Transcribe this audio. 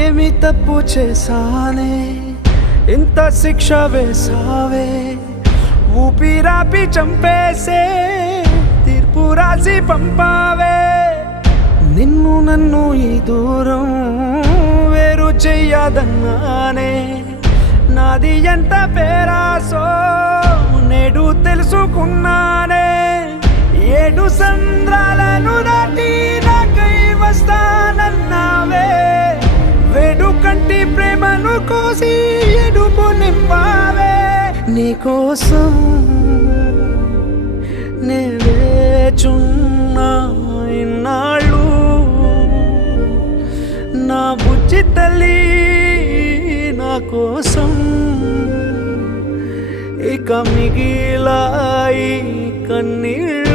ఏమి తప్పు చేశానే ఇంత శిక్ష వేసావే ఊపిరాపి చంపేసే తీర్పు రాసి పంపావే నిన్ను నన్ను ఈ దూరం వేరు చెయ్యదన్నానే నాది ఎంత పేరాసో నేడు తెలుసుకున్నానే 7 సంద్రాలను దాటి నాకై వస్తానన్నావే వేడు కంటి ప్రేమను కోసి ఎడుపు నింపావే నీకోసం నే వేచున్నా ఇన్నాళ్ళు నా బుజ్జి తల్లి నా కోసం ఇక మిగిలాయి కన్నీళ్ళు